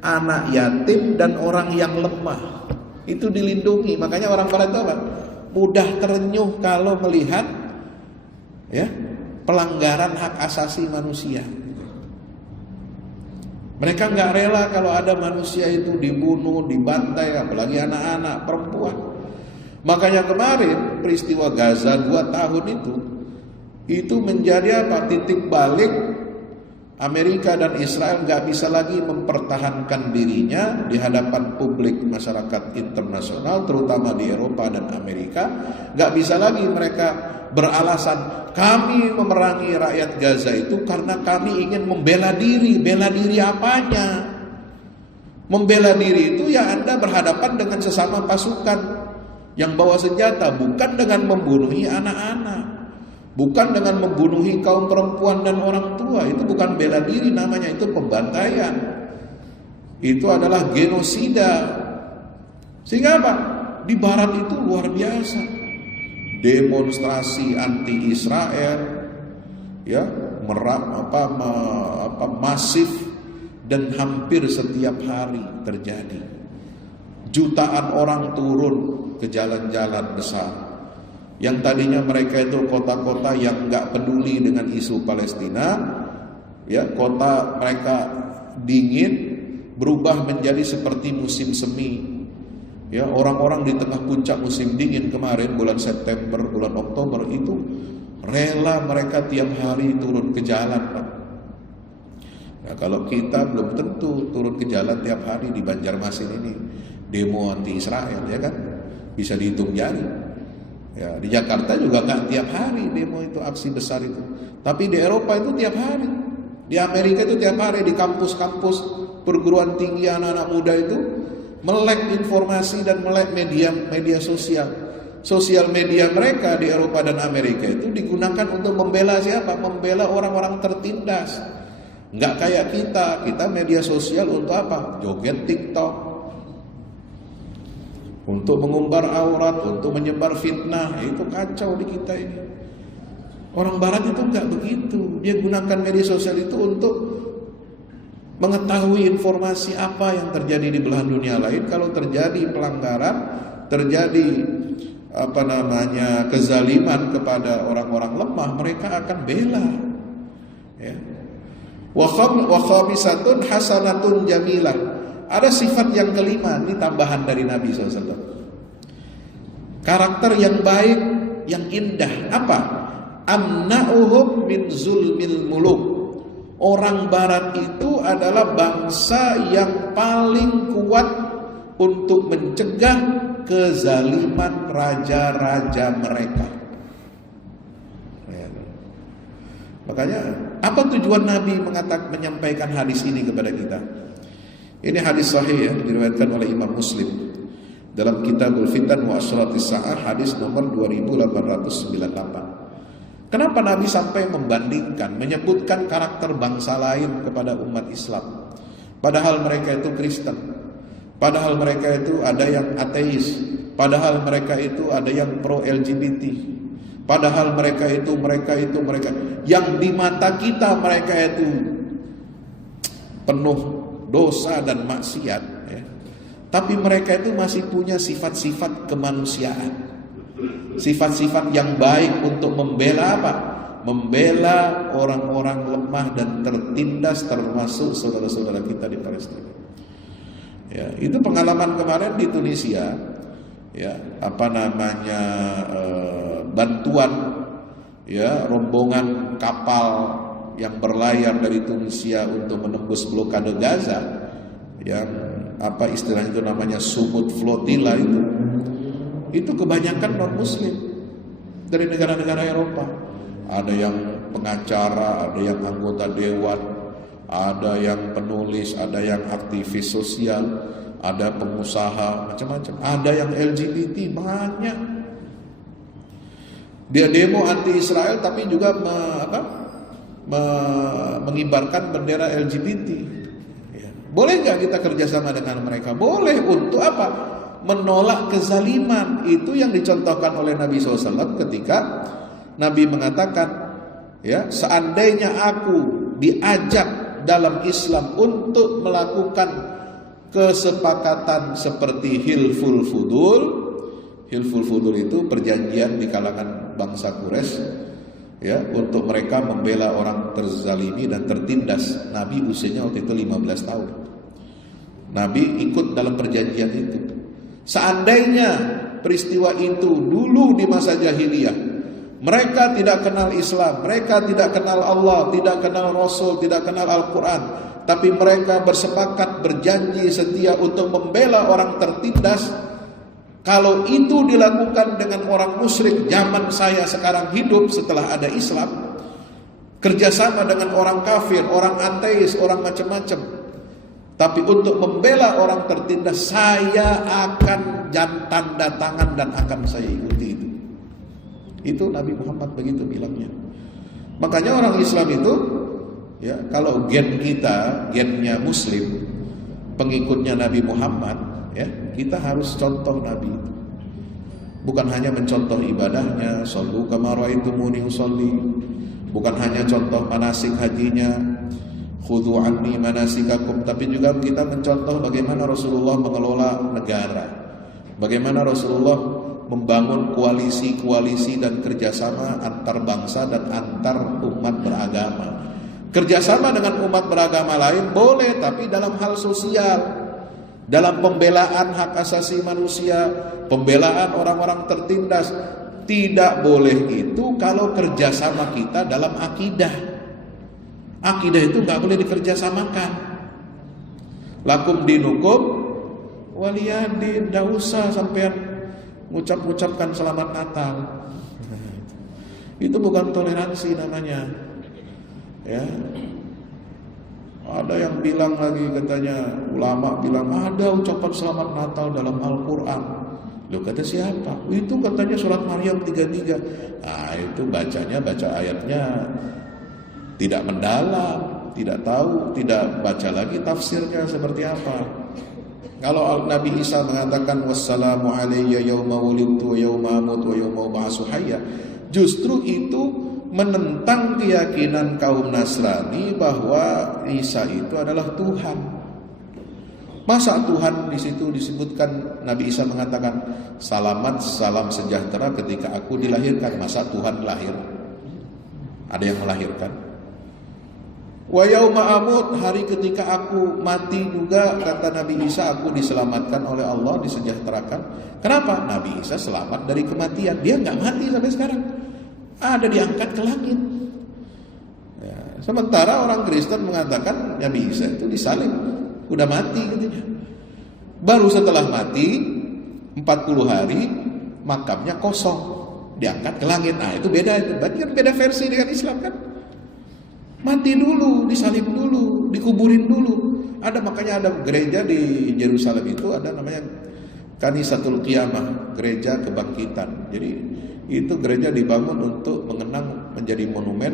anak yatim, dan orang yang lemah. Itu dilindungi. Makanya orang barat itu apa? Mudah terenyuh kalau melihat ya pelanggaran hak asasi manusia. Mereka nggak rela kalau ada manusia itu dibunuh, dibantai, apalagi anak-anak, perempuan. Makanya kemarin peristiwa Gaza 2 tahun itu menjadi apa? Titik balik. Amerika dan Israel nggak bisa lagi mempertahankan dirinya di hadapan publik masyarakat internasional, terutama di Eropa dan Amerika. Nggak bisa lagi mereka beralasan kami memerangi rakyat Gaza itu karena kami ingin membela diri. Bela diri apanya? Membela diri itu ya Anda berhadapan dengan sesama pasukan yang bawa senjata, bukan dengan membunuhi anak-anak, bukan dengan membunuhi kaum perempuan dan orang tua. Itu bukan bela diri namanya, itu pembantaian. Itu adalah genosida. Sehingga apa? Di barat itu luar biasa. Demonstrasi anti Israel ya, masif dan hampir setiap hari terjadi. Jutaan orang turun ke jalan-jalan besar. Yang tadinya mereka itu kota-kota yang nggak peduli dengan isu Palestina, ya kota mereka dingin berubah menjadi seperti musim semi. Ya, orang-orang di tengah puncak musim dingin kemarin bulan September, bulan Oktober itu rela mereka tiap hari turun ke jalan, Pak. Nah, kalau kita belum tentu turun ke jalan tiap hari di Banjarmasin ini demo anti Israel, ya kan? Bisa dihitung jari. Ya, di Jakarta juga nggak tiap hari demo itu, aksi besar itu. Tapi di Eropa itu tiap hari. Di Amerika itu tiap hari, di kampus-kampus perguruan tinggi anak-anak muda itu melek informasi dan melek media sosial. Sosial media mereka di Eropa dan Amerika itu digunakan untuk membela siapa? Membela orang-orang tertindas. Nggak kayak kita media sosial untuk apa? Joget TikTok, untuk mengumbar aurat, untuk menyebar fitnah. Itu kacau di kita ini. Orang barat itu nggak begitu. Dia gunakan media sosial itu untuk mengetahui informasi apa yang terjadi di belahan dunia lain. Kalau terjadi pelanggaran, terjadi kezaliman kepada orang-orang lemah, mereka akan bela. Ya. Wa khamisatun hasanatun jamilah. Ada sifat yang kelima, ini tambahan dari Nabi SAW. Karakter yang baik, yang indah. Apa? Amna'uhum min zulmil muluk. Orang barat itu adalah bangsa yang paling kuat untuk mencegah kezaliman raja-raja mereka. Ya. Makanya apa tujuan Nabi menyampaikan hadis ini kepada kita? Ini hadis sahih ya, diriwayatkan oleh Imam Muslim dalam Kitabul Fitan wa Asyratis Sa'ah, hadis nomor 2898. Kenapa Nabi sampai membandingkan, menyebutkan karakter bangsa lain kepada umat Islam? Padahal mereka itu Kristen, padahal mereka itu ada yang ateis, padahal mereka itu ada yang pro LGBT, padahal mereka yang di mata kita mereka itu penuh dosa dan maksiat, ya. Tapi mereka itu masih punya sifat-sifat kemanusiaan, sifat-sifat yang baik untuk membela apa? Membela orang-orang lemah dan tertindas, termasuk saudara-saudara kita di Palestina. Ya, itu pengalaman kemarin di Tunisia. Ya, bantuan ya, rombongan kapal yang berlayar dari Tunisia untuk menembus blokade Gaza, yang istilahnya itu namanya Sumut Flotilla itu kebanyakan non-muslim dari negara-negara Eropa. Ada yang pengacara, ada yang anggota dewan, ada yang penulis, ada yang aktivis sosial, ada pengusaha, macam-macam. Ada yang LGBT, banyak. Dia demo anti Israel tapi juga mengibarkan bendera LGBT. Ya. Boleh nggak kita kerjasama dengan mereka? Boleh. Untuk apa? menolak kezaliman. Itu yang dicontohkan oleh Nabi SAW ketika Nabi mengatakan, ya, seandainya aku diajak dalam Islam untuk melakukan kesepakatan seperti hilful fudul. Hilful fudul itu perjanjian di kalangan bangsa Quraisy, ya, untuk mereka membela orang terzalimi dan tertindas. Nabi usianya waktu itu 15 tahun. Nabi ikut dalam perjanjian itu. Seandainya peristiwa itu dulu di masa jahiliyah, mereka tidak kenal Islam, mereka tidak kenal Allah, tidak kenal Rasul, tidak kenal Al-Quran, tapi mereka bersepakat, berjanji setia untuk membela orang tertindas. Kalau itu dilakukan dengan orang musyrik zaman saya sekarang hidup setelah ada Islam, kerjasama dengan orang kafir, orang ateis, orang macam-macam, tapi untuk membela orang tertindas, saya akan tanda tangan dan akan saya ikuti itu. Itu Nabi Muhammad begitu bilangnya. Makanya orang Islam itu, ya, kalau gen kita, gennya Muslim, pengikutnya Nabi Muhammad, ya, kita harus contoh Nabi itu. Bukan hanya mencontoh ibadahnya, shollu kama ra'aitumuni usolli, bukan hanya contoh manasik hajinya, khudhu anni manasikakum, tapi juga kita mencontoh bagaimana Rasulullah mengelola negara, bagaimana Rasulullah membangun koalisi-koalisi dan kerjasama antar bangsa dan antar umat beragama. Kerjasama dengan umat beragama lain boleh, tapi dalam hal sosial, dalam pembelaan hak asasi manusia, pembelaan orang-orang tertindas. Tidak boleh itu kalau kerjasama kita dalam akidah. Akidah itu gak boleh dikerjasamakan. Lakum dinukum waliyadin. Gak usah sampean ngucapkan selamat Natal. Itu bukan toleransi namanya, ya. Ada yang bilang lagi, katanya ulama bilang ada ucapan selamat Natal dalam Al-Quran. Loh, kata siapa? Itu katanya surat Maryam 33. Nah, itu baca ayatnya tidak mendalam, tidak tahu, tidak baca lagi tafsirnya seperti apa. Kalau Nabi Isa mengatakan wassalamu alayya yawma wulidtu wa yawma amutu wa yawma ub'atsu hayya, justru itu menentang keyakinan kaum Nasrani bahwa Isa itu adalah Tuhan. Masa Tuhan di situ disebutkan, Nabi Isa mengatakan salamat, salam sejahtera ketika aku dilahirkan. Masa Tuhan lahir? Ada yang melahirkan? Wa yauma amut, hari ketika aku mati juga, kata Nabi Isa, aku diselamatkan oleh Allah, disejahterakan. Kenapa? Nabi Isa selamat dari kematian. Dia nggak mati sampai sekarang. Ada diangkat ke langit. Ya, sementara orang Kristen mengatakan Nabi Isa itu disalib, udah mati katanya. Baru setelah mati 40 hari makamnya kosong, diangkat ke langit. Nah, itu beda, berarti kan beda versi dengan Islam kan? Mati dulu, disalib dulu, dikuburin dulu. Makanya ada gereja di Yerusalem itu ada namanya Kanisatul Qiyamah, gereja kebangkitan. Jadi itu gereja dibangun untuk mengenang, menjadi monumen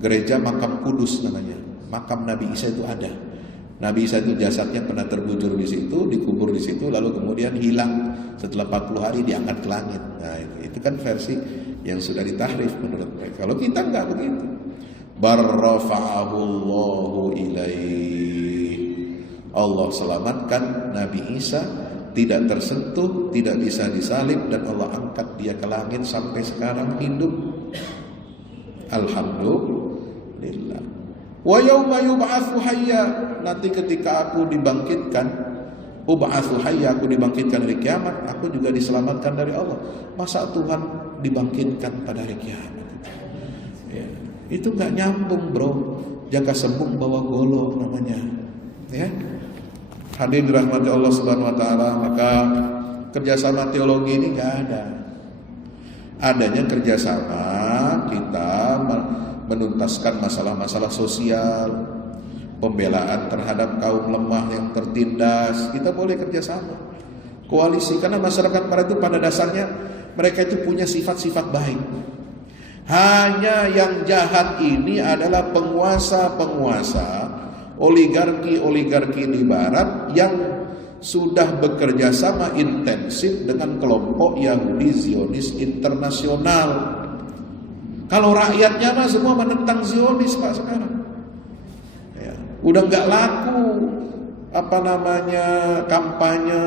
gereja makam kudus namanya. Makam Nabi Isa itu ada. Nabi Isa itu jasadnya pernah terbujur di situ, dikubur di situ, lalu kemudian hilang setelah 40 hari diangkat ke langit. Nah, itu kan versi yang sudah ditahrif menurut mereka. Kalau kita enggak begitu. Barrafa'ahullahu ilaih. Allah selamatkan Nabi Isa, tidak tersentuh, tidak bisa disalib, dan Allah angkat dia ke langit sampai sekarang hidup. Alhamdulillah. Wa yauma yub'atsu hayya, nanti ketika aku dibangkitkan, ub'atsu hayya, aku dibangkitkan dari kiamat, aku juga diselamatkan dari Allah. Masa Tuhan dibangkitkan pada hari kiamat? Ya, itu enggak nyambung, bro. Jaka sembung bawa golok namanya. Ya. Hadirin dirahmati Allah Subhanahu wa taala, maka kerjasama teologi ini enggak ada. Adanya kerjasama kita menuntaskan masalah-masalah sosial, pembelaan terhadap kaum lemah yang tertindas, kita boleh kerjasama. Koalisi, karena masyarakat pada dasarnya mereka itu punya sifat-sifat baik. Hanya yang jahat ini adalah penguasa-penguasa, oligarki-oligarki di barat yang sudah bekerja sama intensif dengan kelompok Yahudi Zionis internasional. Kalau rakyatnya mah semua menentang Zionis Pak sekarang. Ya, udah nggak laku kampanye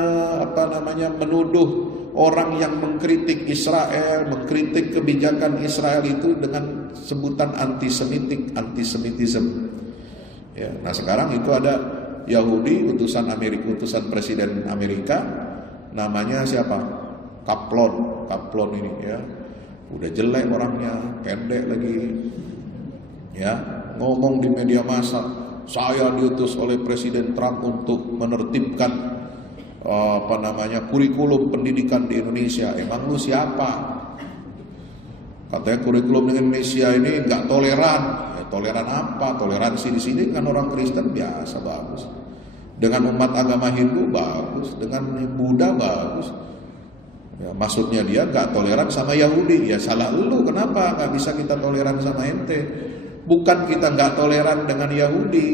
menuduh orang yang mengkritik Israel, mengkritik kebijakan Israel itu dengan sebutan antisemitisme. Ya, nah sekarang itu ada Yahudi utusan Presiden Amerika, namanya siapa? Kaplon ini ya. Udah jelek orangnya, pendek lagi. Ya, ngomong di media massa, saya diutus oleh Presiden Trump untuk menertibkan kurikulum pendidikan di Indonesia. Emang lu siapa? Katanya kurikulum di Indonesia ini nggak toleran. Ya, toleran apa? Toleransi di sini kan orang Kristen biasa bagus. Dengan umat agama Hindu bagus, dengan Buddha bagus. Ya, maksudnya dia nggak toleran sama Yahudi. Ya salah lu, kenapa nggak bisa kita toleran sama ente? Bukan kita nggak toleran dengan Yahudi,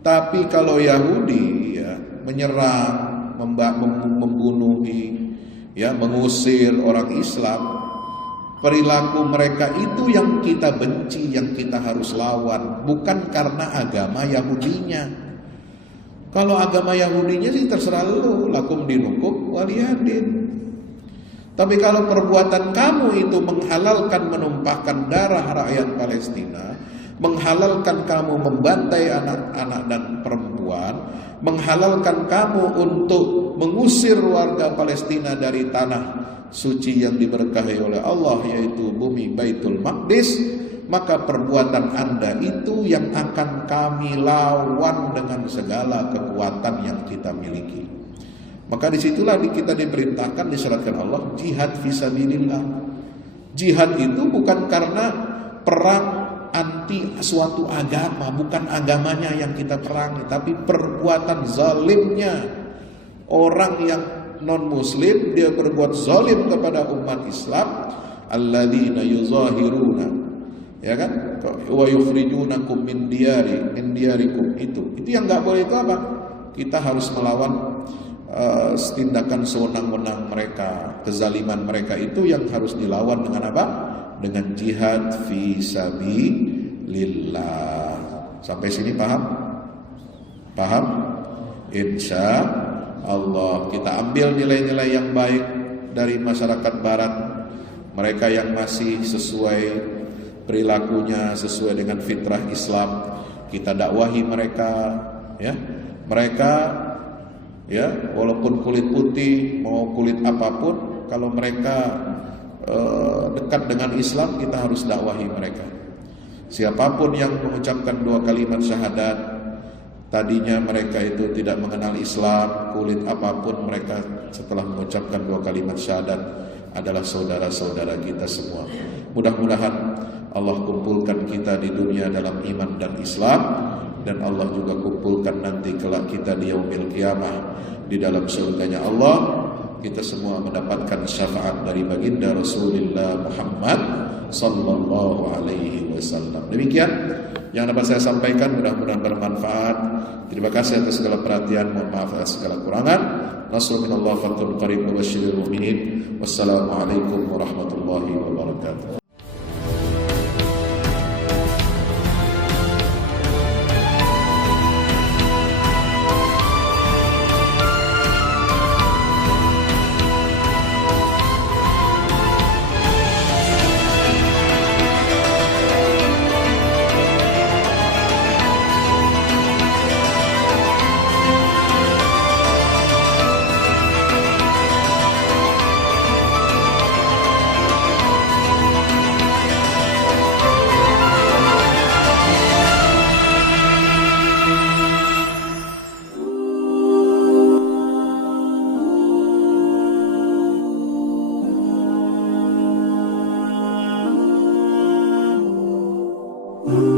tapi kalau Yahudi ya menyerang, membunuhi, ya mengusir orang Islam, perilaku mereka itu yang kita benci, yang kita harus lawan, bukan karena agama Yahudinya. Kalau agama Yahudinya sih terserah lu, lakum dinukum waliyadin. Tapi kalau perbuatan kamu itu menghalalkan menumpahkan darah rakyat Palestina, menghalalkan kamu membantai anak-anak dan perempuan, menghalalkan kamu untuk mengusir warga Palestina dari tanah suci yang diberkahi oleh Allah, yaitu bumi Baitul Maqdis, maka perbuatan Anda itu yang akan kami lawan dengan segala kekuatan yang kita miliki. Maka disitulah kita diperintahkan, disyaratkan Allah jihad fisabilillah. Jihad itu bukan karena perang anti suatu agama, bukan agamanya yang kita perangi, tapi perbuatan zalimnya orang yang non muslim, dia berbuat zalim kepada umat Islam. Alladzina yuzahiruna, ya kan, wa yukhrijunakum min diyarikum, itu yang nggak boleh. Itu apa? Kita harus melawan tindakan sewenang-wenang mereka, kezaliman mereka itu yang harus dilawan dengan apa? Dengan jihad fisabilillah. Sampai sini paham? Paham? Insya Allah kita ambil nilai-nilai yang baik dari masyarakat Barat, mereka yang masih sesuai perilakunya, sesuai dengan fitrah Islam, kita dakwahi mereka, ya. Mereka, ya, walaupun kulit putih mau kulit apapun, kalau mereka dekat dengan Islam, kita harus dakwahi mereka. Siapapun yang mengucapkan 2 kalimat syahadat, tadinya mereka itu tidak mengenal Islam, kulit apapun, mereka setelah mengucapkan 2 kalimat syahadat adalah saudara-saudara kita semua. Mudah-mudahan Allah kumpulkan kita di dunia dalam iman dan Islam, dan Allah juga kumpulkan nanti kelak kita di yaumil qiyamah di dalam surganya Allah. Kita semua mendapatkan syafaat dari baginda Rasulullah Muhammad sallallahu alaihi wasallam. Demikian yang dapat saya sampaikan, mudah-mudahan bermanfaat. Terima kasih atas segala perhatian, mohon maaf atas segala kurangan. Nasrul minallah fathun qarib wa basyiril mu'minin. Wassalamualaikum warahmatullahi wabarakatuh. Ooh.